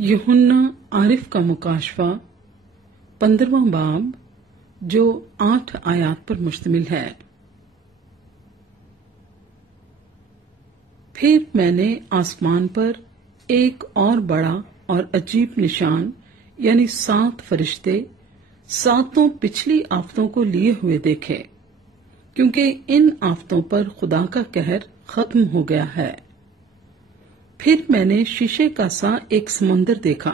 यूहन्ना आरिफ का मुकाशफा 15वां बाब जो 8 आयात पर मुश्तमिल है। फिर मैंने आसमान पर एक और बड़ा और अजीब निशान यानी 7 फरिश्ते 7 पिछली आफतों को लिए हुए देखे, क्योंकि इन आफतों पर खुदा का कहर खत्म हो गया है। फिर मैंने शीशे का सा एक समंदर देखा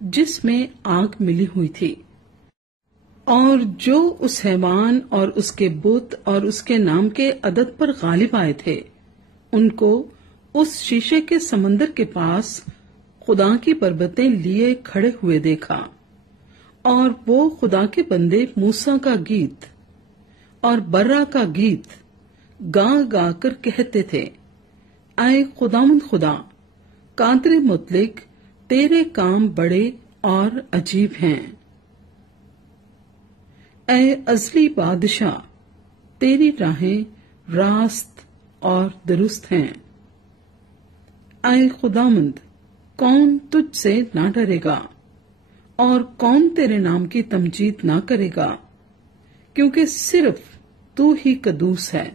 जिसमें आग मिली हुई थी, और जो उस हैवान और उसके बुत और उसके नाम के अदद पर गालिब आए थे उनको उस शीशे के समंदर के पास खुदा की परबतें लिए खड़े हुए देखा, और वो खुदा के बंदे मूसा का गीत और बर्रा का गीत गा गा कर कहते थे, आए खुदावंद खुदा कादरे मुतलिक, तेरे काम बड़े और अजीब हैं। ऐ अजली बादशाह, तेरी राहें रास्त और दुरुस्त हैं। ऐ खुदावंद, कौन तुझसे ना डरेगा और कौन तेरे नाम की तमजीद ना करेगा, क्योंकि सिर्फ तू ही कदूस है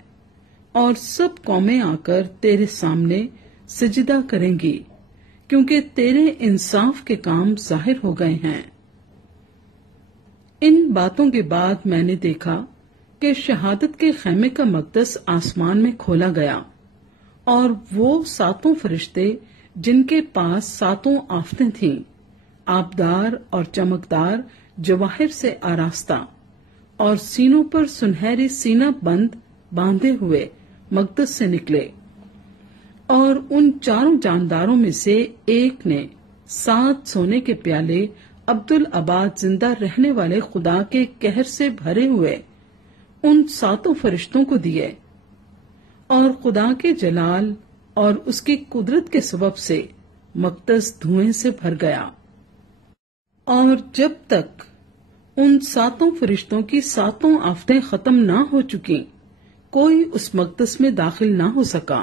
और सब कौमें आकर तेरे सामने सजदा करेंगी, क्योंकि तेरे इंसाफ के काम जाहिर हो गए हैं। इन बातों के बाद मैंने देखा कि शहादत के खैमे का मकदस आसमान में खोला गया, और वो 7 फरिश्ते जिनके पास 7 आफतें थीं, आबदार और चमकदार जवाहिर से आरास्ता और सीनों पर सुनहरी सीना बंद बांधे हुए मकदस से निकले। और उन 4 जानदारों में से एक ने 7 सोने के प्याले अब्दुल अबाद जिंदा रहने वाले खुदा के कहर से भरे हुए उन 7 फरिश्तों को दिए, और खुदा के जलाल और उसकी कुदरत के सबब से मकदस धुएं से भर गया। और जब तक उन 7 फरिश्तों की 7 आफतें खत्म ना हो चुकी, कोई उस मकदस में दाखिल ना हो सका।